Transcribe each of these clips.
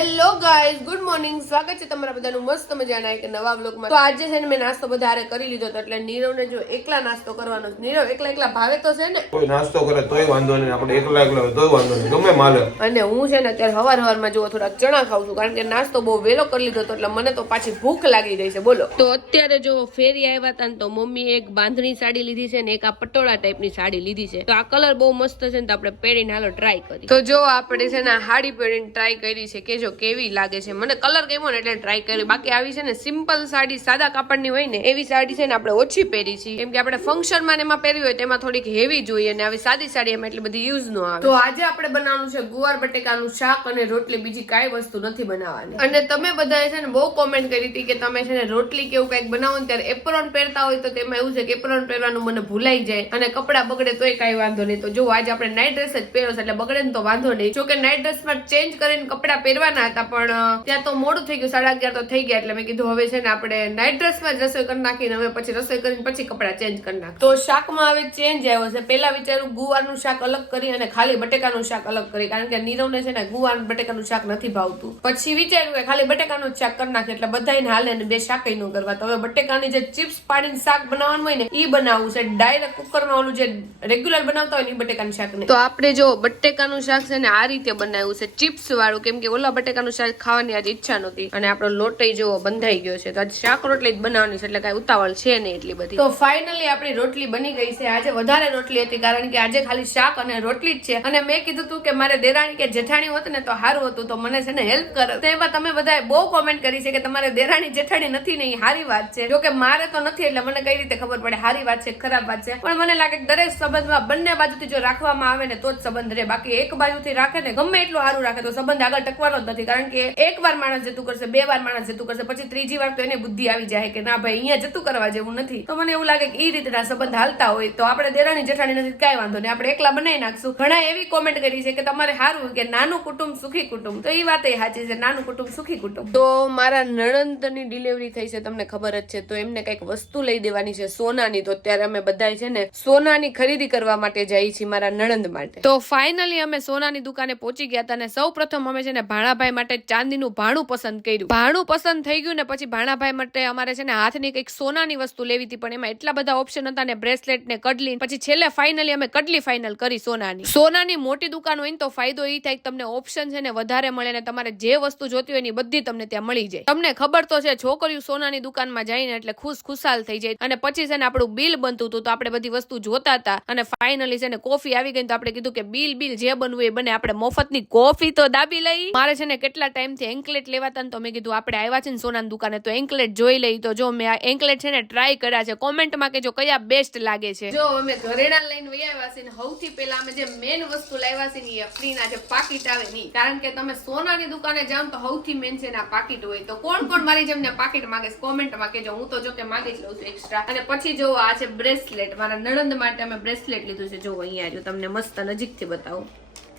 Hello. Hello guys good morning સ્વાગત છે તમારા બધાનું મસ્ત મજાના એક નવા બ્લોગમાં તો આજે છે ને મેં નાસ્તો વધારે કરી લીધો હતો એટલે નીરવને જો એકલા નાસ્તો કરવાનો નીરવ એકલા એકલા ભાવે તો છે ને? કોઈ નાસ્તો કરે તોય વાંધો નહીં. આપણે એકલા એકલા તોય વાંધો નહીં. ગમે માલે. અને હું છે ને અત્યારે હવાર હવારમાં જો થોડા ચણા ખાઉં છું કારણ કે નાસ્તો બહુ વહેલો કરી લીધો હતો એટલે મને તો પાછી ભૂખ લાગી ગઈ છે. બોલો. તો અત્યારે જો ફેરી આવ્યા હતા ને તો મમ્મીએ એક બાંધણી સાડી લીધી છે ને એક આ પટોળા ટાઈપની સાડી લીધી છે. તો આ કલર બહુ મસ્ત છે ને તો આપણે પહેરીને હાલો ટ્રાય કરી તો જો આપણે છે ને આ હાડી પહેરીને ટ્રાય કરી છે કે જો કેવી લાગે છે. મને કલર ગમ્યો ને એટલે ટ્રાય કરી બાકી આવી છે ને સિમ્પલ સાડી સાદા કાપડની હોય ને એવી સાડી છે ને આપણે ઓછી પહેરી છે કેમ કે આપણે ફંક્શનમાં ને એમાં પહેરી હોય તેમાં થોડીક હેવી જોઈએ અને આવી સાદી સાડી એમાં એટલી બધી યુઝ નો આવે. તો આજે આપણે બનાવવાનું છે ગુવાર બટેકાનું શાક અને રોટલી. બીજી કાંઈ વસ્તુ નથી બનાવવાની. અને તમે બધાએ છે ને બહુ કોમેન્ટ કરી હતી કે તમે છે ને રોટલી કેવું કંઈક બનાવો ને ત્યારે એપ્રોન પહેરતા હોય તો તેમાં એવું છે કે એપ્રોન પહેરવાનું મને ભૂલાઈ જાય અને કપડાં બગડે તોય કાંઈ વાંધો નહીં. તો જો આજે આપણે નાઇટ ડ્રેસ જ પહેરો છે એટલે બગડે ને તો વાંધો નહીં. જો કે નાઇટ ડ્રેસમાં ચેન્જ કરીને કપડાં પહેરવાના હતા પણ ત્યાં તો મોડું થઈ ગયું સાડા અગિયાર તો થઈ ગયા એટલે મેં કીધું હવે છે ને આપણે નાઇટ ડ્રેસમાં જ રસોઈ કરી નાખીને હવે પછી રસોઈ કરીને પછી કપડાં ચેન્જ કરી નાખ તો શાકમાં હવે ચેન્જ આવ્યો છે. પહેલા વિચાર્યું ગુવારનું શાક અલગ કરી અને ખાલી બટેકાનું શાક અલગ કરી કારણ કે નીરવને છે ને ગુવાર બટેકાનું શાક નથી ભાવતું. પછી વિચાર્યું કે ખાલી બટેકાનું જ શાક કરી નાખે એટલે બધાને હાલે ને બે શાક ન કરવા. તો હવે બટેકાની જે ચિપ્સ પાડીને શાક બનાવવાનું હોય ને એ બનાવવું છે. ડાયરેક્ટ કુકરમાં ઓલું જે રેગ્યુલર બનાવતા હોય ને એ બટેકાનું શાક નહીં તો આપણે જો બટેકાનું શાક છે ને આ રીતે બનાવ્યું છે. ચિપ્સ વાળું કેમ કે ઓલા બટેકાનું શાક ખાવાની આજે ઈચ્છા નહોતી. અને આપણો લોટ જેવો બંધાઈ ગયો છે. તો આજે શાક રોટલી જ બનાવવાની છે, એટલે કાંઈ ઉતાવળ છે નહીં એટલી બધી. તો ફાઇનલી આપણી રોટલી બની ગઈ છે. આજે વધારે રોટલી હતી, કારણ કે આજે ખાલી શાક અને રોટલી જ છે. અને મેં કીધું હતું કે મારે દેરાણી કે જેઠાણી હોત ને તો સારું હતું, તો મને છે ને હેલ્પ કરો. તો એમાં તમે બધાએ બહુ કોમેન્ટ કરી છે કે તમારે દેરાણી, જેઠાણી નથી ને એ સારી વાત છે. જો કે મારે તો નથી, એટલે મને કઈ રીતે ખબર પડે? સારી વાત છે ખરાબ વાત છે? પણ મને લાગે કે દરેક સંબંધમાં બંને બાજુથી જો રાખવામાં આવે ને તો જ સંબંધ રહે. બાકી એક બાજુથી રાખે ને ગમે એટલું સારું રાખે, તો સંબંધ આગળ ટકવાનો જ નથી. કારણ કે એક વાર માણસ જતું કરશે બે વાર માણસ જતું કરશે પછી ત્રીજી વાર તો એને બુદ્ધિ આવી જાય કે ના ભાઈ અહીંયા જતું કરવા જેવું નથી. તો મને એવું લાગે કે એ રીતના સંબંધ હાલતા હોય તો આપણે દેરાણી જેઠાણી નથી કાંઈ વાંધો નહીં આપણે એકલા બનાવી નાખશું. ઘણા એવી કોમેન્ટ કરી છે કે તમારે સારું કે નાનું કુટુંબ સુખી કુટુંબ. તો એ વાત એ સાચી છે નાનું કુટુંબ સુખી કુટુંબ. તો મારા નણંદની ડિલિવરી થઈ છે તમને ખબર જ છે. તો એમને કંઈક વસ્તુ લઈ દેવાની છે સોનાની. તો અત્યારે અમે બધા છે ને સોનાની ખરીદી કરવા માટે જઈએ છીએ મારા નણંદ માટે. તો ફાઇનલી અમે સોનાની દુકાને પહોંચી ગયા હતા અને સૌ પ્રથમ અમે છે ને ભાણાભાઈ માટે ચાંદીનું ભાણું પસંદ કર્યું. ભાણું પસંદ થઈ ગયું ને પછી ભાણાભાઈ માટે અમારે છે ને હાથની કંઈક સોનાની વસ્તુ લેવી હતી, પણ એમાં એટલા બધા ઓપ્શન હતા ને બ્રેસલેટ ને કડલી પછી છેલ્લે ફાઇનલી અમે કડલી ફાઇનલ કરી સોનાની. સોનાની મોટી દુકાન હોય ને તો ફાયદો એ થાય કે તમને ઓપ્શન છે ને વધારે મળે ને તમારે જે વસ્તુ જોતી હોય એની બધી તમને ત્યાં મળી જાય. તમને ખબર તો છે, છોકરીઓ સોનાની દુકાનમાં જઈને એટલે ખુશ ખુશાલ થઈ જાય. અને પછી છે ને આપણું બિલ બનતું હતું તો આપણે બધી વસ્તુ જોતા હતા. અને ફાઇનલી છે ને કોફી આવી ગઈ તો આપણે કીધું કે બિલ બિલ જે બનવું એ બને. આપણે મફતની કોફી તો દાબી લઈ. મારે છે ને કેટલા ટાઈમથી એન્કલેટ લેવાતા ને તો મેં કીધું, આપણે આવ્યા છે ને સોનાની દુકાને, તો એન્કલેટ જોઈ લઈ તો જો મેં આ એન્કલેટ છે ને ટ્રાય કર્યા છે. કોમેન્ટમાં કે જો કયા બેસ્ટ લાગે છે. જો અમે ઘરેણા લઈને વહી આવ્યા છે ને સૌથી પહેલા અમે જે મેન વસ્તુ લાવ્યા છે ને એ ફ્રીના જે પાકીટ આવે નહીં કારણ કે તમે સોનાની દુકાને જાઓ તો સૌથી મેન છે ને પાકીટ હોય. તો કોણ કોણ મારી જેમ ને પાકીટ માંગે કોમેન્ટમાં કેજો હું તો જો કે માંગી જ લઉં છું એક્સ્ટ્રા અને પછી જો આ છે બ્રેસલેટ મારા નણંદ માટે અમે બ્રેસલેટ લીધું છે. જો અહીંયા જો તમને મસ્ત નજીકથી બતાવું.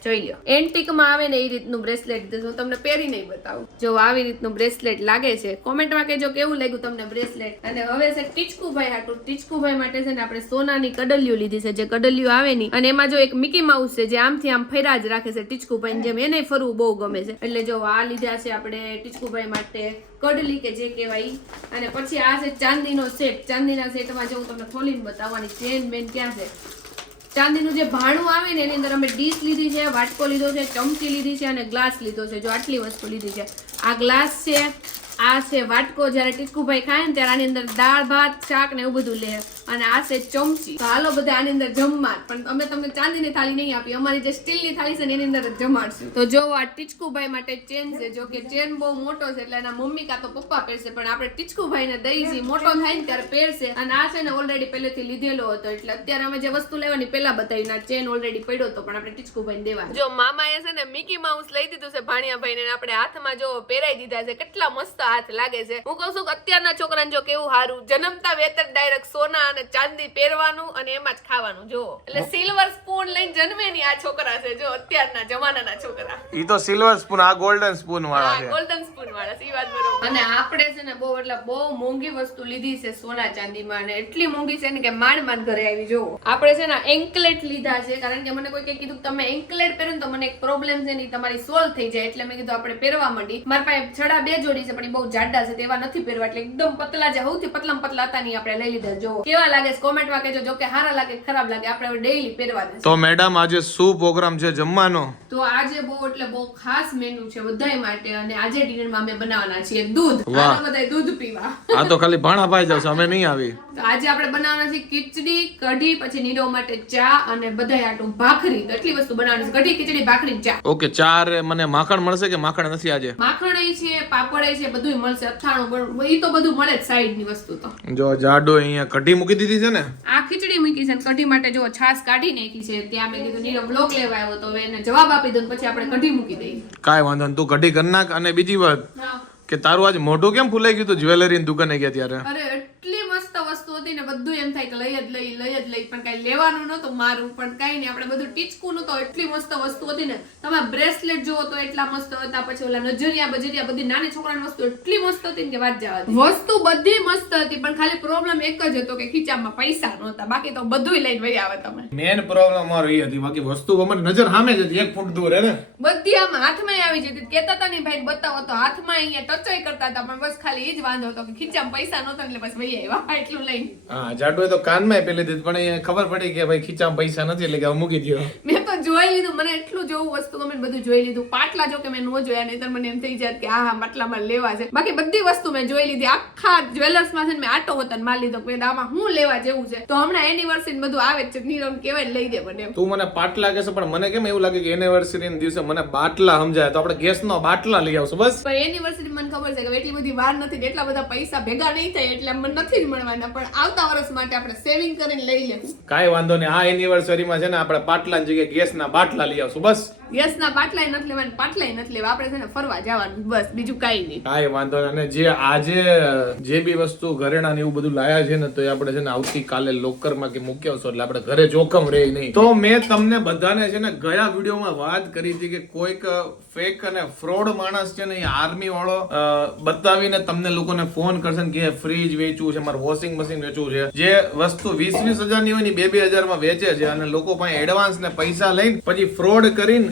જોઈ લ્યો. એન્ટિકમાં આવે ને એ રીતનું બ્રેસલેટ હું તમને પહેરી નહીં બતાવું. જો આવી રીતનું બ્રેસલેટ લાગે છે, કોમેન્ટમાં કહેજો કેવું લાગ્યું તમને બ્રેસલેટ. અને હવે છે ટીચકુભાઈ હાટું. ટીચકુભાઈ માટે છે ને આપણે સોનાની કડલીઓ લીધી છે, જે કડલીઓ આવે ની. અને એમાં જો એક મિકી માઉસ છે જે આમથી આમ ફેરા જ રાખે છે ટીચકુભાઈ જેમ એને ફરવું બહુ ગમે છે. એટલે જો આ લીધા છે આપણે ટીચકુભાઈ માટે કડલી કે જે કહેવાય અને પછી આ છે ચાંદીનો સેટ. ચાંદીના સેટમાં જો હું તમને ખોલીને બતાવવાની, ચેન મેન ક્યાં છે? ચાંદીનું જે ભાણું આવે ને, એની અંદર અમે ડીશ લીધી છે, વાટકો લીધો છે, ચમચી લીધી છે અને ગ્લાસ લીધો છે. જો આટલી વસ્તુ લીધી છે. આ ગ્લાસ છે આ છે વાટકો જ્યારે ટીકુભાઈ ખાય ને ત્યારે આની અંદર દાળ, ભાત, શાક ને એવું બધું લે. અને આ છે ચમચી. તો હાલો બધા આની અંદર જમવા. પણ અમે તમને ચાંદીની થાળી નહીં આપી. અમારી જે સ્ટીલની થાળી છે ને એની અંદર જમાડશું. તો જો આ ટીચકુભાઈ માટે ચેન છે. જો કે ચેન બહુ મોટો છે એટલે એના મમ્મી કાં તો પપ્પા પહેરશે, પણ આપણે ટીચકુભાઈને ને છીએ મોટો થાય ને ત્યારે પહેરશે. અને આ છે ને ઓલરેડી પહેલેથી લીધેલો હતો. એટલે અત્યારે અમે જે વસ્તુ લેવાની પહેલા બતાવી ના ચેન ઓલરેડી પડ્યો હતો, પણ આપણે ટીચકુભાઈને દેવા જો મામાએ છે ને મિકી માઉસ લઈ દીધું છે ભાણિયાભાઈને આપણે હાથમાં જો પહેરાઈ દીધા છે. કેટલા મસ્ત હાથ લાગે છે. હું કહું છું કે અત્યારના છોકરાને જો કેવું સારું જન્મતા વેતર ડાયરેક્ટ સોના અને ચાંદી પહેરવાનું અને એમાં જ ખાવાનું જો એટલે સિલ્વર સ્પૂન લઈને જન્મે ની આ છોકરા છે જો અત્યારના જમાનાના છોકરા. ઈ તો સિલ્વર સ્પૂન આ ગોલ્ડન સ્પૂન વાળા છે. ગોલ્ડન સ્પૂન વાળા છે, ઈ વાત બરોબર. અને આપણે છે ને બહુ એટલે બહુ મોંઘી વસ્તુ લીધી છે સોના ચાંદીમાં અને એટલી મોંઘી છે ને કે માંડ માંડ ઘરે આવી જો આપણે છે ને એન્કલેટ લીધા છે કારણ કે મને કોઈ કીધું કે તમે એન્કલેટ પહેરો તો મને એક પ્રોબ્લેમ છે ને તમારી સોલ્વ થઈ જાય એટલે મેં કીધું આપણે પહેરવા માંડી. મારા પાસે છડા બે જોડી છે પણ બહુ જાડા છે તેવા નથી પહેરવા એટલે એકદમ પતલા જે સૌથી પતલા પતલા હતા ને આપણે લઈ લીધા જો કેવા લાગે છે? કોમેન્ટમાં કહેજો જો કે સારા લાગે ખરાબ લાગે આપણે ડેઈલી પહેરવા છે તો મેડમ આજે શું પ્રોગ્રામ છે જમવાનો? તો આજે બહુ એટલે બહુ ખાસ મેનુ છે બધાય માટે અને આજે ડિનરમાં અમે બનાવવાના છીએ દૂધ. બધાય દૂધ પીવા. આ તો ખાલી ભાણા પાઈ જશે અમે નહીં આવી. તો આજે આપણે બનાવવાના છે ખીચડી કઢી પછી નીરવ માટે ચા અને બધાય આટલું ભાખરી. તો એટલી વસ્તુ બનાવવાની છે. કઢી ખીચડી ભાખરી ચા. ઓકે ચાર મને માખણ મળશે કે માખણ નથી આજે? માખણ છે પાપડ છે બધું મળશે અથાણું એ તો બધું મળે જ સાઈડની વસ્તુ તો. જો જાડો અહીંયા કઢી મૂકી દીધી છે ને? આ ખીચડી મૂકી છે કઢી માટે જો છાસ કાઢી નાખી છે ત્યાં મેં કીધું નીરવ બ્લોક લેવા આવ્યો તો એને જવાબ આપી દઉં પછી આપણે કઢી મૂકી દઈએ. કાંઈ વાંધો નહીં તું કઢી કરી નાખ અને બીજી વાત. કે તારું આજ મોઢું કેમ ફૂલાઈ ગયું હતું જ્વેલરીની દુકાને ગયા ત્યારે. અરે એટલી મસ્ત વસ્તુ હતી ને બધું એમ થાય કે લઈ જ લઈ લઈ જ લઈ પણ કઈ લેવાનું નતું મારું પણ કઈ નહીં. આપણે બધું ટીચકું નતો એટલી મસ્ત વસ્તુ હતી ને. તમે બ્રેસલેટ જુઓ તો એટલા મસ્ત હતા પછી ઓલા નજરિયા બજરિયા બધી નાની છોકરાની વસ્તુ એટલી મસ્ત હતી ને કે વાત જવા વસ્તુ બધી મસ્ત હતી પણ ખાલી પ્રોબ્લેમ એક જ હતો કે ખીચામાં પૈસા નહોતા. બાકી તો બધુંય લઈને વહી આવે તમે. મેન પ્રોબ્લેમ અમારો એ હતી. બાકી વસ્તુ અમારી નજર સામે જ હતી. એક ફૂટ દૂર હે ને? બધી આમ હાથમાં આવી જતી. કેતા હતા ને ભાઈ બતાવો તો હાથમાં અહીંયા ટચય કરતા હતા પણ બસ ખાલી એ જ વાંધો હતો કે ખીચામાં પૈસા નહોતા એટલે બસ ભાઈ આવ્યા. એટલું લઈને. હા જાડુએ તો કાનમાં પેલી દીધી પણ એ ખબર પડી કે ભાઈ ખીચામાં પૈસા નથી એટલે કે મૂકી દ્યો. મેં તો જોઈ લીધું મને એટલું જોવું વસ્તુ ગમે બધું જોઈ લીધું. પાટલા જો કે મેં નો જોયા નહીં મને એમ થઈ જાય કે આ હા માટલામાં લેવા છે. બાકી બધી વસ્તુ મેં જોઈ લીધી. આખા જ્વેલર્સમાં છે મેં આટો વતન માર લીધો કે આમાં હું લેવા જેવું છે? તો હમણાં એનિવર્સરી બધું આવે છે નીરવ કેવાય લઈ દે મને તું મને પાટલા કહેશે પણ મને કેમ એવું લાગે કે એનિવર્સરી દિવસે મને બાટલા સમજાય? તો આપણે ગેસનો બાટલા લઈ આવશું બસ. એનિવર્સરી મને ખબર છે કે એટલી બધી વાર નથી એટલા બધા પૈસા ભેગા નહીં થાય એટલે મને નથી મળવાના. પણ આવતા વર્ષ માટે આપણે સેવિંગ કરીને લઈ લેવું. કાંઈ વાંધો નહીં. આ એનિવર્સરીમાં છે ને આપણે પાટલાની જગ્યાએ ગેસના બાટલા લઈ આવશું. બસ. ગેસના બાટલાય નથી લેવાની પાટલાય નથી લેવા. આપણે છે ને ફરવા જવાનું બસ બીજું કાંઈ નહીં. કાંઈ વાંધો નહીં. અને જે આજે જે બી વસ્તુ ઘરેણા ને એવું બધું લાયા છે ને તો એ આપણે છે ને આવતીકાલે લોકરમાં કે મૂકી આવશો એટલે આપણે ઘરે જોખમ રહે નહીં. તો મેં તમને બધાને છે ને ગયા વિડીયોમાં વાત કરી હતી કે કોઈક ફેક અને ફ્રોડ માણસ છે ને એ આર્મી વાળો બતાવીને તમને લોકોને ફોન કરશે ને કે ફ્રીજ વેચવું છે મારે વોશિંગ મશીન વેચવું છે. જે વસ્તુ વીસ વીસ હજારની હોય ને બે બે હજારમાં વેચે છે અને લોકો પાસે એડવાન્સ ને પૈસા લઈને પછી ફ્રોડ કરીને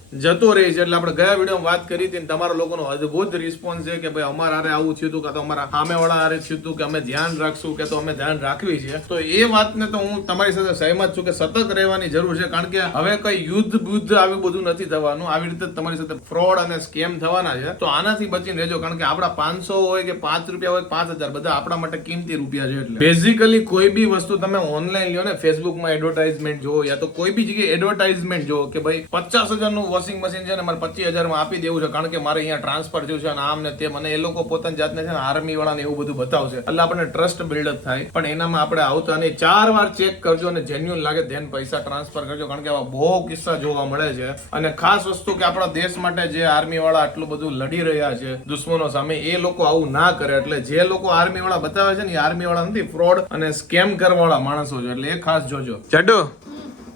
જતો રહે છે. એટલે આપણે ગયા વિડીયોમાં વાત કરી હતી તમારા લોકોનો અદભુત રિસ્પોન્સ છે કે ભાઈ અમારા હારે આવું થયું હતું કે તો અમારા સામેવાળા હારે થયું હતું કે અમે ધ્યાન રાખશું કે તો અમે ધ્યાન રાખવી છે. તો એ વાતને તો હું તમારી સાથે સહેમત છું કે સતત રહેવાની જરૂર છે કારણ કે હવે કઈ યુદ્ધ બુદ્ધ આવી બધું નથી થવાનું. આવી રીતે તમારી સાથે ફ્રોડ અને સ્કેમ થવાના છે. તો આનાથી બચીને રહેજો કારણ કે આપણા પાંચસો હોય કે પાંચ રૂપિયા હોય પાંચ હજાર બધા આપણા માટે કિંમતી રૂપિયા છે એટલે. બેઝિકલી કોઈ બી વસ્તુ તમે ઓનલાઈન લ્યો ને ફેસબુકમાં એડવર્ટાઇઝમેન્ટ જોવો યા તો કોઈ બી જગ્યાએ એડવર્ટાઇઝમેન્ટ જો કે ભાઈ પચાસ હજારનું વોશિંગ મશીન છે ને મારે પચીસ હજારમાં આપી દેવું છે, કારણ કે મારે અહીંયા ટ્રાન્સફર થયું છે અને આમ ને તે મને એ લોકો પોતાની જાતને છે ને આર્મી વાળાને એવું બધું બતાવશે. એટલે આપણને ટ્રસ્ટ બિલ્ડઅપ થાય. પણ એનામાં આપણે આવતા અને ચાર વાર ચેક કરજો અને જેન્યુન લાગે ધેન પૈસા ટ્રાન્સફર કરજો, કારણ કે આવા બહુ કિસ્સા જોવા મળે છે. અને ખાસ વસ્તુ કે આપણા દેશ માટે જે આર્મી વાળા આટલું બધું લડી રહ્યા છે, દુશ્મનો સામે, એ લોકો આવું ના કરે. એટલે જે લોકો આર્મી વાળા બતાવે છે ને, એ આર્મી વાળા નથી ફ્રોડ અને સ્કેમ કરવાવાળા માણસો છે. એટલે એ ખાસ જોજો. ચડ્ડુ?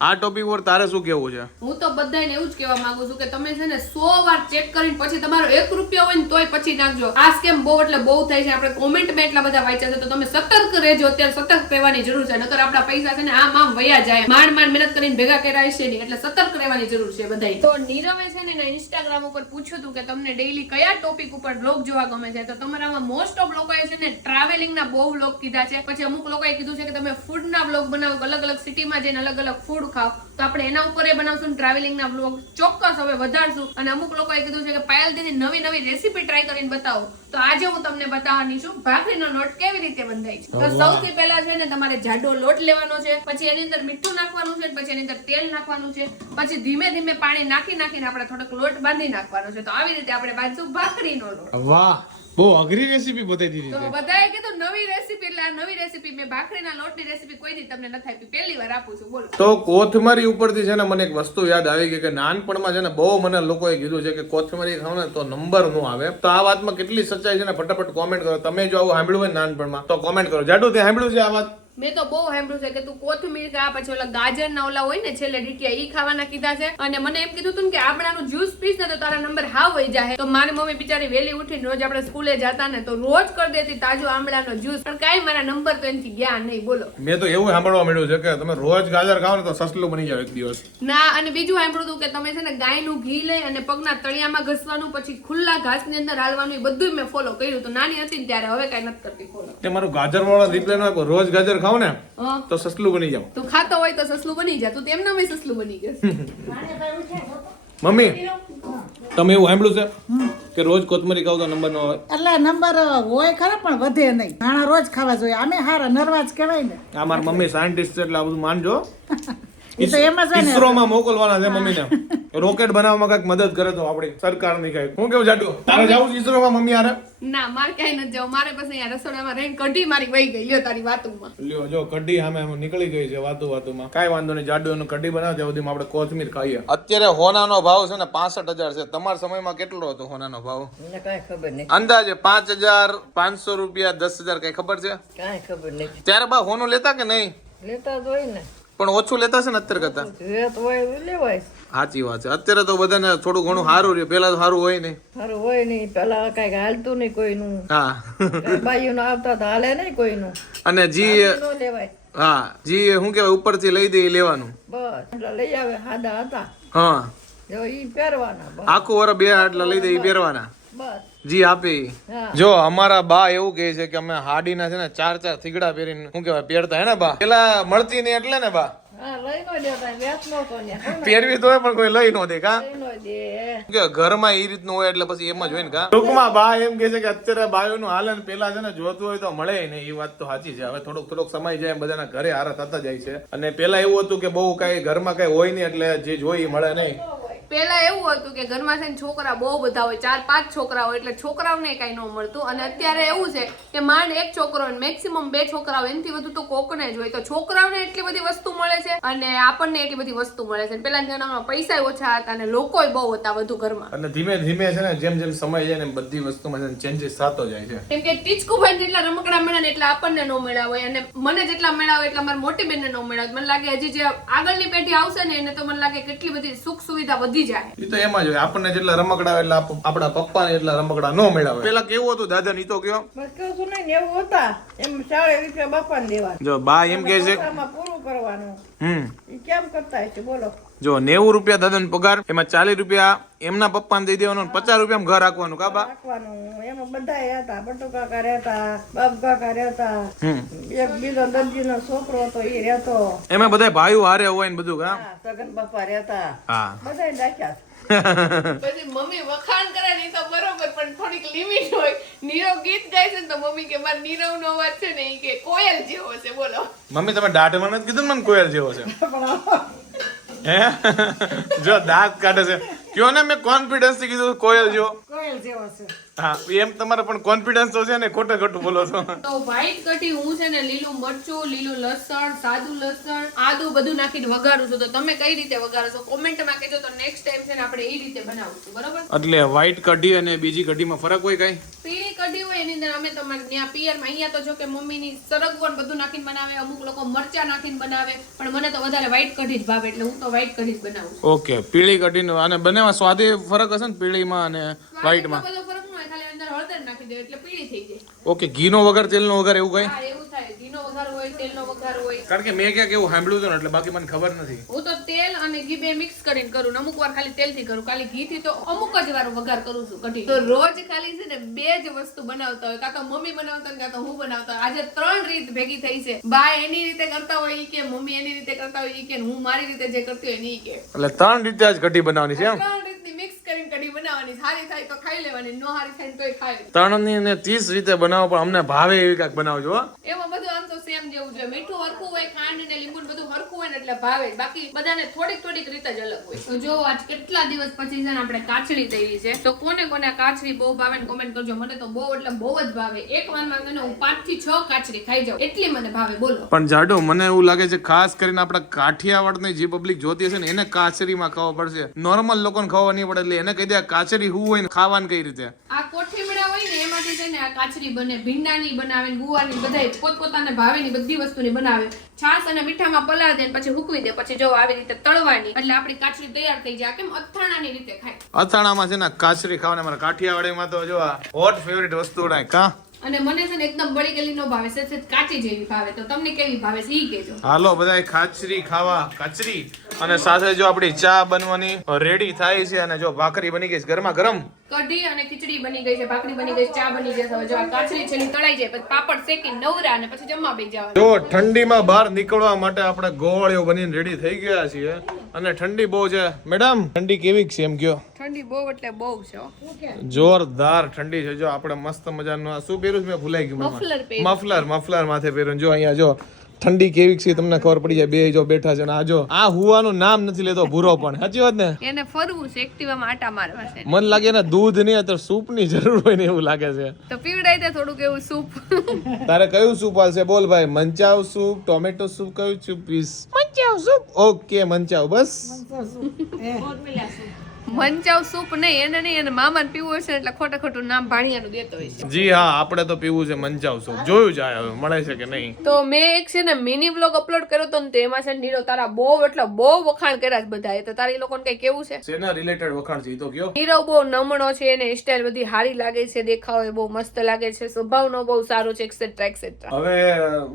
આ ટોપિક પર તારે શું કેવું છે? હું તો બધાને એવું જ કહેવા માંગુ છું કે તમે છે ને 100 વાર ચેક કરીને પછી તમારો 1 રૂપિયો હોય ને તોય પછી નાખજો. આ સ્કેમ બહુ એટલે બહુ થાય છે. આપણે કોમેન્ટમાં એટલા બધા વાંચ્યા છે તો તમે સતર્ક રહેજો. અત્યારે સતર્ક રહેવાની જરૂર છે નકર આપણા પૈસા છે ને આમ આમ વયા જાય. માંડ માંડ મહેનત કરીને ભેગા કર્યા છે નહીં એટલે સતર્ક રહેવાની જરૂર છે બધાય. તો નીરવે છે ને એના ઇન્સ્ટાગ્રામ ઉપર પૂછ્યું હતું કે તમને ડેઈલી કયા ટોપિક ઉપર બ્લોગ જોવા ગમે છે? તો તમારામાં મોસ્ટ ઓફ લોકોએ છે ને ટ્રાવેલિંગ ના બહુ બ્લોગ કીધા છે. પછી અમુક લોકોએ કીધું છે કે તમે ફૂડ ના બ્લોગ બનાવો અલગ અલગ સિટીમાં જઈને અલગ અલગ ફૂડ ખાઓ તો આપણે એના ઉપર એ બનાવશું ટ્રાવેલિંગ ના બ્લોગ ચોક્કસ હવે વધારશું. અને અમુક લોકોએ કીધું છે કે પાયલ દીદી નવી નવી રેસીપી ટ્રાય કરીને બતાવો. તો આજે હું તમને બતાવવાની છું ભાખરીનો લોટ કેવી રીતે બંધાય છે. તો સૌથી પહેલા છે ને તમારે જાડો લોટ લેવાનો છે. પછી એની અંદર મીઠું નાખવાનું છે પછી એની અંદર તેલ નાખવાનું છે. પછી ધીમે ધીમે પાણી નાખી નાખીને આપણે થોડોક લોટ બાંધી નાખવાનો છે. તો આવી રીતે આપણે બાંધશું ભાખરીનો લોટ. વાહ. બહુ અઘરી રેસીપી બતાવી દીધી તો બધાએ કીધું નવી રેસીપી એટલે આ નવી રેસીપી મેં ભાખરીના લોટની રેસીપી કોઈ દી તમને નથી આપી. પહેલી વાર આપું છું. બોલો. તો કોથમરી ઉપરથી છે ને મને એક વસ્તુ યાદ આવી ગઈ કે નાનપણમાં છે ને બહુ મને લોકોએ કીધું છે કે કોથમરી ખાવ ને તો નંબર નો આવે. તો આ વાતમાં કેટલી સચ્ચાઈ છે ને ફટાફટ કોમેન્ટ કરો. તમે જો આવું સાંભળ્યું હોય નાનપણમાં તો કોમેન્ટ કરો. જાડુ તે સાંભળ્યું છે આ વાત? મેં તો બહુ સાંભળ્યું છે કે તું કોથમીર કે આ પછી ઓલા ગાજર ના ઓલા હોય ને છેલ્લે ડીટીયા ઈ ખાવાના કીધા છે. અને મને એમ કીધું તું કે આમળાનું જ્યુસ પીસ ને તો તારા નંબર હાવ હોય જાય તો મારી મમ્મી બિચારી વહેલી ઉઠીને રોજ આપણે સ્કૂલે જતા ને તો રોજ કરી દેતી તાજો આમળાનો જ્યુસ. પણ કાંઈ મારા નંબર તો એનથી ગયા નહીં બોલો. મેં તો એવું સાંભળવા મળ્યું છે કે તમે રોજ ગાજર ખાવ ને તો સસલું બની જાય એક દિવસ. ના અને બીજું સાંભળ્યું હતું કે તમે છે ને ગાયનું ઘી લઈ અને પગના તળિયામાં ઘસવાનું પછી ખુલ્લા ઘાસની અંદર હાલવાનું એ બધું મેં ફોલો કર્યું. હતું નાની હતી ત્યારે હવે કાંઈ નથી કરતી ફોલો તે મારું ગાજર વાળો રિપ્લે રોજ ગાજર ખાવ ને તો સસલું બની જાવ તું ખાતો હોય તો સસલું બની જા તું તેમના નામે સસલું બની ગયો. મમ્મી તમે એવું સાંભળ્યું છે કે રોજ કોથમરી ખાવ તો નંબર નો હોય? એટલે નંબર હોય ખરા પણ વધે નહીં. ઘણા રોજ ખાવા જોઈએ. અમે હારા નરવાજ કહેવાય ને. આ મારી મમ્મી સાયન્ટિસ્ટ છે એટલે આ બધું માનજો. ઈસરોમાં મોકલવાના છે મમ્મીને. રોકેટ બનાવવામાં કંઈક મદદ કરે તો આપણી સરકારની કઈ હું કેવું જાડુ તારે જવું છે ઇસરોમાં મમ્મી આરે ના મારે કઈ નથી જવું. મારે બસ અહીંયા રસોડામાં રહીને કઢી મારી વહી ગઈ. લ્યો તારી વાતુમાં. લ્યો જો કઢી સામે આમ નીકળી ગઈ છે વાતું વાતુમાં. કાંઈ વાંધો નહીં જાડુ એનું કઢી બનાવ ત્યાં સુધીમાં આપણે કોથમીર ખાઈએ. અત્યારે હોનાનો ભાવ છે ને પાસઠ હજાર છે. તમારા સમયમાં કેટલો હતો હોનાનો ભાવ? મને કાંઈ ખબર નહીં અંદાજે પાંચ હજાર પાંચસો રૂપિયા દસ હજાર કઈ ખબર છે? કઈ ખબર નહીં ત્યારે બા હોનું લેતા કે નહીં? લેતા જ હોય ને. પણ ઓછું લેતા છે ને અત્યારે કરતા? સાચી વાત છે. અત્યારે તો બધાને થોડું ઘણું સારું રહ્યું. પેલા તો સારું હોય નહીં. સારું હોય નહીં. પેલા કઈ હાલતું નહીં કોઈનું. હા. કાંઈ બાઈઓનું આવતા તો હાલે નહીં કોઈનું. અને જી ન હા જી શું કહેવાય? ઉપરથી લઈ દે લેવાનું. બસ લઈ આવે. હાદા હતા. હા. જો ઈ પહેરવાના. આખું વર બે આટલા લઈ દે એ પહેરવાના. જી આપી. જો અમારા બા એવું કહે છે કે અમે હાડીના છે ને ચાર ચાર થીગડા પહેરીને શું કહેવાય પહેરતા હે ને બા? પેલા મળતી નહીં એટલે ને બા? પહેરવી તો પણ કોઈ લઈ નો દે કા? લઈ નો દે. કે ઘરમાં એ રીતનું હોય એટલે પછી એમાં જ ને કા? ટૂંકમાં બા એમ કે છે કે અત્યારે બાયોનું નું ને પેલા છે ને જોતું હોય તો મળે નહીં એ વાત તો સાચી છે. હવે થોડોક થોડોક સમય જાય બધાના ઘરે હારા થતા જાય છે. અને પેલા એવું હતું કે બહુ કઈ ઘરમાં કઈ હોય નહીં એટલે જે જોઈ એ મળે નહીં. પેલા એવું હતું કે ઘરમાં છે ને છોકરા બહુ બધા હોય ચાર પાંચ છોકરા હોય એટલે છોકરાઓને કાંઈ ન મળતું. અને અત્યારે એવું છે કે માંડ એક છોકરો મેક્સિમમ બે છોકરા હોય એનાથી વધુ તો કોકને જ હોય. તો છોકરાઓને એટલી બધી વસ્તુ મળે છે અને આપણને એટલી બધી વસ્તુ મળે છે. પેલા જણાવમાં પૈસા ઓછા હતા અને લોકોય બહુ હતા વધુ ઘરમાં. અને ધીમે ધીમે છે ને જેમ જેમ સમય જાય ને બધી વસ્તુમાં છે ને ચેન્જીસ થતો જાય છે. કેમ કે ટીચકુભાઈ જેટલા રમકડા મળ્યા ને એટલા આપણને ન મળ્યા હોય. અને મને જેટલા મળ્યા હોય એટલા મારી મોટી બેનને ન મળ્યા હોય. મને લાગે હજી જે આગળની પેઢી આવશે ને એને તો મને લાગે કેટલી બધી સુખ સુવિધા વધી જાય. એ તો એમાં જ હોય. આપણને જેટલા રમકડા એટલે આપ- આપણા પપ્પાને એટલા રમકડા ન મળ્યા હોય પેલા કેવું હતું દાદા ની તો કયો? બસ કહું છું નહીં ને એવું હતા. એમ ચાળે રૂપિયા બાપાને દેવા. જો બા એમ કે છે પૂરું કરવાનું? હમ. કેમ કરતા હશે બોલો. જો નેવું રૂપિયા દાદાનો પગાર એમાં ચાલીસ રૂપિયા એમના પપ્પાને દઈ દેવાનો પચાસ રૂપિયા ઘર રાખવાનું કા બા? રાખવાનું. એમાં બધા રહેતા બટુ કાકા રહેતા બાપ કાકા રહેતા. એક બીજો દરજીનો છોકરો હતો એ રહેતો. એમાં બધા ભાઈઓ હારે હોય ને બધું કા? સગન બાપા રહેતા. હા. બધા રાખ્યા પછી મમ્મી વખાણ કરે ને તો બરોબર પણ થોડીક લિમિટ હોય. નીરવ ગીત ગાય છે ને તો મમ્મી કે માર નીરવ નો અવાજ છે ને કે કોયલ જેવો છે. બોલો. મમ્મી તમે દાઢ મને કીધું મને કોયલ જેવો છે? હે? જો દાંત કાઢે છે. કયો ને મેં કોન્ફિડન્સથી કીધું કોયલ જો. કોયલ જેવો છે. હા એમ તમારે પણ કોન્ફિડન્સ તો છે ને ખોટે ખોટું બોલો છો. તો વ્હાઈટ કટી હું છે ને લીલું મરચું લીલું લસણ સાદું લસણ આદુ બધું નાખીને વઘારું છું. તો તમે કઈ રીતે વઘારો છો? કોમેન્ટમાં કહેજો તો નેક્સ્ટ ટાઈમ છે ને આપણે એ રીતે બનાવશું બરોબર? એટલે વ્હાઈટ કઢી અને બીજી કઢીમાં ફરક હોય કઈ? પીળી કઢી હોય એની અંદર અમે તમારે ત્યાં પિયરમાં અહીંયા તો જો કે મમ્મીની સરગવો ને બધું નાખીને બનાવે અમુક લોકો મરચા નાખીને બનાવે પણ મને તો વધારે વ્હાઈટ કઢી જ ભાવે. એટલે હું તો વ્હાઈટ કઢી જ બનાવું ઓકે પીળી કઢી અને બંનેમાં સ્વાદ ફરક હશે ને પીળીમાં અને વ્હાઈટમાં ફરક ન હોય ખાલી અંદર હળદર નાખી દે એટલે પીળી થઈ જાય. ઓકે ઘીનો વગર તેલનો વગર એવું કઈ હા એવું થાય ઘીનો વઘાર હોય તેલનો વઘાર હોય. કારણ કે મેં ક્યાંક એવું સાંભળ્યું હતું ને એટલે બાકી મને ખબર નથી. હું તો તેલ અને ઘી બે મિક્સ કરીને કરું અમુક વાર ખાલી તેલથી કરું ખાલી ઘી થી તો અમુક જ વાર વઘાર કરું છું કઢી. તો રોજ ખાલી છે ને બે જ વસ્તુ બનાવતા હોય કાં તો મમ્મી બનાવતા હોય કાં તો હું બનાવતા આજે ત્રણ રીત ભેગી થઈ છે. બા એની રીતે કરતા હોય કે મમ્મી એની રીતે કરતા હોય કે હું મારી રીતે જે કરતી હોય એની કે. એટલે ત્રણ રીતે જ કઢી બનાવવાની છે એમ? કરીને કઢી બનાવવાની. સારી થાય તો ખાઈ લેવાની નો સારી થાય તોય ખાઈ ત્રણની ને ત્રીસ રીતે બનાવો પણ અમને ભાવે એવી કાંઈક બનાવજો હો. એમાં બધું આમ તો સેમ જેવું છે મીઠું હરખું હોય ખાંડ ને લીંબુ બધું હરખું હોય ને એટલે ભાવે. બાકી બધાને થોડીક થોડીક રીતે જ અલગ હોય. તો જો આજ કેટલા દિવસ પછી છે ને આપણે કાચડી તૈયારી છે? તો કોને કોને આ કાચડી બહુ ભાવે ને કોમેન્ટ કરજો. મને તો બહુ એટલે બહુ જ ભાવે. એક વારમાં હું પાંચથી છ કાચડી ખાઈ જાઉં. એટલી મને ભાવે બોલો. પણ જાડો મને એવું લાગે છે ખાસ કરીને આપણા કાઠિયાવાડની જે પબ્લિક જોતી હશે ને એને કાચરીમાં ખાવા પડશે. નોર્મલ લોકોને ખાવા નહીં પડે એટલે એને કહી દે કાચરી હું હોય ને ખાવાની કઈ રીતે? આ કોઠીમડા હોય ને એમાંથી છે ને આ કાચરી બને ભીંડાની બનાવે ને ગુવારની બધાય પોતપોતાના ભાવેની બધી વસ્તુની બનાવે. છાશ અને મીઠામાં પલાળ દે પછી હૂકવી દે પછી જો આવી રીતે તળવાની એટલે આપણી કાચરી તૈયાર થઈ જાય. કેમ અથાણાની રીતે ખાય? અથાણામાં છે ને કાચરી ખાવાને મારા કાઠિયાવાડીમાં તો જો હોટ ફેવરિટ વસ્તુ ના કા? અને મને છે ને એકદમ બળી ગયેલી નો ભાવે સહેજ કાચી જેવી ભાવે. તો તમને કેવી ભાવે છે ઈ કહેજો હાલો બધા કાચરી ખાવા કાચરી. અને સાથે જો આપણી ચા બનવાની રેડી થાય છે અને જો ભાખરી બની ગઈ છે ગરમા ગરમ. કઢી અને ખીચડી બની ગઈ છે ભાખરી બની ગઈ છે ચા બની ગઈ છે જો આ કાચરી છેલ્લી તળાઈ જાય પછી પાપડ શેકી નવરા અને પછી જમવા બેસી જવાનું. જો ઠંડીમાં બહાર નીકળવા માટે આપણે ગોળીઓ બનીને રેડી થઈ ગયા છીએ અને ઠંડી બહુ છે. મેડમ ઠંડી કેવી છે એમ કયો? ઠંડી બહુ એટલે બહુ છે જોરદાર ઠંડી છે. જો આપણે મસ્ત મજાનું શું પહેર્યું છે મેં ભૂલાઈ ગયું મફલર મફલર મફલર માથે પહેર્યું. જો અહીંયા જો ઠંડી કેવી છે તમને ખબર પડી જાય. બે જો બેઠા છે અને આ જો આ હુવાનું નામ નથી લેતો ભૂરો પણ. સાચી વાત ને? એને ફરવું છે એક્ટિવામાં આટા મારવા છે. મન લાગે ને દૂધ નહીં તો સૂપની જરૂર હોય ને એવું લાગે છે. તો પીવડાય દે થોડુંક એવું સૂપ. તારે કયું સૂપ હાલશે બોલ ભાઈ. મંચાવ સૂપ ટોમેટો સૂપ કયું soup piece? Manchow soup. Okay manchow. બસ. Manchow soup. નહીં એને નહીં એને મામાને પીવું હશે એટલે ખોટા ખોટું નામ ભાણિયાનું દેતો હોય છે. જી હા આપણે તો પીવું છે મંચાવ સૂપ. જોયું જાય હવે મળે છે કે નહીં? તો મેં એક છે ને મિની વ્લોગ અપલોડ કર્યો તો ને તેમાં છે ને નીરો તારા બહુ એટલે બહુ વખાણ કર્યા છે બધાએ. તો તારી લોકોને કઈ કેવું છે? સેના રિલેટેડ વખાણ છે તો કયો? નીરવ બહુ નમણો છે એને સ્ટાઇલ બધી સારી લાગે છે દેખાવ એ બહુ મસ્ત લાગે છે સ્વભાવનો બહુ સારો છે એક્સેટ્રા એક્સેટ્રા હવે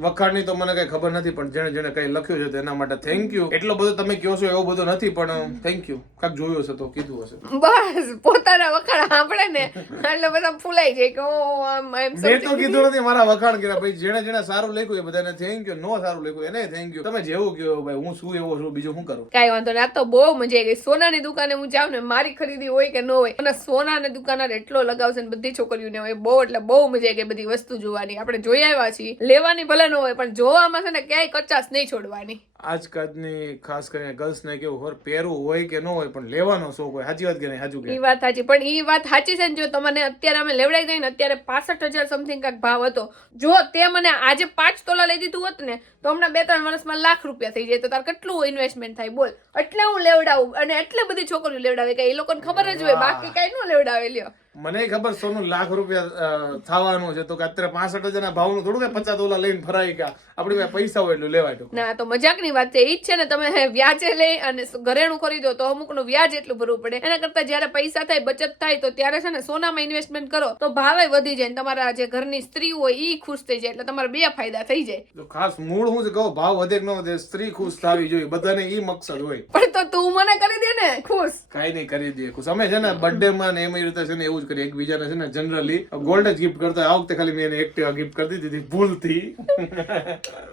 વખાણની તો મને કઈ ખબર નથી પણ જેને જેને કઈ લખ્યું છે તેના માટે થેન્ક યુ એટલો બધો તમે કહો છો એવો બધો નથી પણ થેન્ક યુ કાક જોયો છે તો કીધું હશે. બસ પોતાના વખાણ સાંભળે ને એટલે બધા ફૂલાઈ જાય કે ઓ આમ એમ મેં તો કીધું નથી મારા વખાણ કર્યા. ભાઈ જેને જેને સારું લખ્યું એ બધાને થેન્ક યુ નો સારું લખ્યું એને થેન્ક યુ. તમે જેવું કહો ભાઈ હું શું એવો છું બીજું શું કરું? કાઈ વાંધો નહીં આ તો બહુ મજા આવી ગઈ. સોનાની દુકાને હું જાઉં ને મારી ખરીદી હોય કે ન હોય અને સોનાની દુકાન એટલો લગાવશે ને બધી છોકરીઓને હોય બહુ એટલે બહુ મજા આવી ગઈ બધી વસ્તુ જોવાની. આપણે જોઈ આવ્યા છીએ. લેવાની ભલે ન હોય પણ જોવામાં છે ને ક્યાંય કચાશ નહીં છોડવાની. આજકાલની ખાસ કરીને ગર્લ્સને કેવું હોય, પહેરવું હોય કે ન હોય, પણ લેવાનો શોખ હોય. સાચી વાત કે નહીં? સાચું એ વાત સાચી. પણ એ વાત સાચી છે ને જો તમને અત્યારે અમે લેવડાઈ દઈએ ને, અત્યારે પાસઠ હજાર સમથિંગ કાંક ભાવ હતો. જો તે મને આજે પાંચ તોલા લઈ દીધું હોત ને, તો હમણાં બે ત્રણ વર્ષમાં લાખ રૂપિયા થઈ જાય. તો તાર કેટલું ઇન્વેસ્ટમેન્ટ થાય? બોલ. એટલે હું લેવડાવું. અને એટલે બધી છોકરીઓ લેવડાવે. કે એ લોકોને ખબર જ હોય, બાકી કઈ ન લેવડાવે, લ્યો. મને ખબર સોનું લાખ રૂપિયા થવાનું છે. તો કે અત્યારે પાસઠ હજાર ના ભાવનું થોડું પચાસ ઓલા લઈને ફરાય ગયા આપણી પાસે પૈસા હોય એટલું લેવાય ના તો મજાકની વાત છે. એ જ છે ને તમે વ્યાજે લઈ અને ઘરેણું ખરીદો તો અમુકનું વ્યાજ એટલું ભરવું પડે. એના કરતા જ્યારે પૈસા થાય બચત થાય તો ત્યારે છે ને સોનામાં ઇન્વેસ્ટમેન્ટ કરો તો ભાવે વધી જાય ને તમારા જે ઘરની સ્ત્રી હોય એ ખુશ થઈ જાય. એટલે તમારા બે ફાયદા થઈ જાય. તો ખાસ મૂળ હું જ કહું ભાવ વધે કે ન વધે સ્ત્રી ખુશ થવી જોઈએ. બધાને ઈ મકસદ હોય. પણ તો તું મને કરી દે ને ખુશ. કાઈ નહીં કરી દે ખુશ. અમે છે ને બર્થડે માં ને એમ રીતે છે ને એવું જ કરીએ એકબીજાને છે ને જનરલી ગોલ્ડ જ ગિફ્ટ કરતા આ વખતે ખાલી મેં એને ગિફ્ટ કરી દીધી ભૂલથી.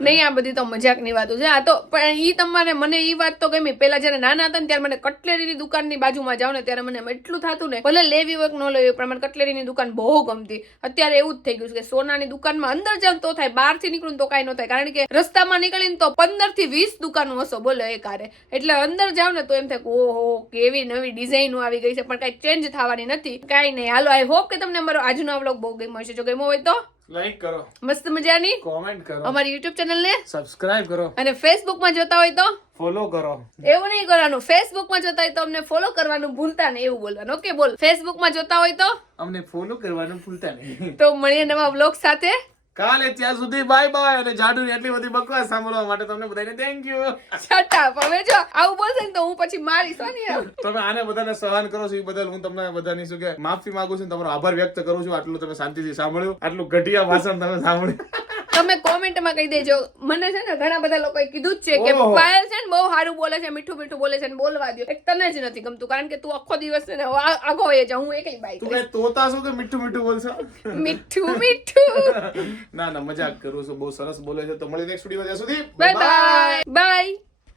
નહીં, આ બધી તો મજાકની વાતો છે. આ તો પણ ઈ તમારે મને ઈ વાત તો ગમી. પેલા જયારે નાના હતા ને ત્યારે મને કટલેરીની દુકાનની બાજુમાં જાવ ને ત્યારે મને એટલું થતું ને. ભલે લેવી વર્ક ન લેવી પણ મને કટલેરીની દુકાન બહુ ગમતી. અત્યારે એવું જ થઈ ગયું છે કે સોનાની દુકાનમાં અંદર જાવ તો થાય બહારથી નીકળું તો કાંઈ ન થાય. કારણ કે રસ્તામાં નીકળીને તો પંદરથી વીસ દુકાનો હશો બોલો એ કારે એટલે અંદર જાવ ને તો એમ થાય કે ઓહો, કેવી નવી ડિઝાઇનો આવી ગઈ છે. પણ કાંઈ ચેન્જ થવાની નથી. કાંઈ નહીં હાલો આઈ હોપ કે તમને અમારો આજનો આ વ્લોગ બહુ ગમ્યો હશે જો ગમ્યો હોય તો લાઈક કરો. મસ્ત મજાની કોમેન્ટ કરો. અમારી યુટ્યુબ ચેનલને સબસ્ક્રાઇબ કરો. અને ફેસબુકમાં જોતા હોય તો? ફોલો કરો. એવું નહીં કરવાનું. ફેસબુકમાં જોતા હોય તો અમને ફોલો કરવાનું ભૂલતા નહીં એવું બોલવાનું. ઓકે બોલ. ફેસબુકમાં જોતા હોય તો? અમને ફોલો કરવાનું ભૂલતા નહીં. તો મળીએ નવા બ્લોગ સાથે. કાલે ત્યાં સુધી બાય બાય અને જાડુની એટલી બધી બકવાસ સાંભળવા માટે તમને બધાને થેન્ક યુ છટા હવે જો આવું બોલશે ને તો હું પછી મારીશ ને તમે આને બધાને સહન કરો છો એ બદલ હું તમને બધાની શું કે માફી માંગુ છું તમારો આભાર વ્યક્ત કરું છું આટલું તમે શાંતિથી સાંભળ્યું આટલું ઘટિયા ભાષણ તમે સાંભળ્યું. તમે કોમેન્ટમાં કહી દેજો. મને છે ને ઘણા બધા લોકોએ કીધું જ છે કે પાયલ છે ને બહુ સારું બોલે છે મીઠું મીઠું બોલે છે ને બોલવા દો એક તને જ નથી ગમતું કારણ કે તું આખો દિવસ છે ને આગો એ જાઉં હું એકલી બાઈક તું તોતા છો કે મીઠું મીઠું બોલશો? મીઠું મીઠું. ના ના મજાક કરું છું. બહુ સરસ બોલે છે. તો મળી નેક્સ્ટ વિડિયો ત્યાં સુધી. Bye bye bye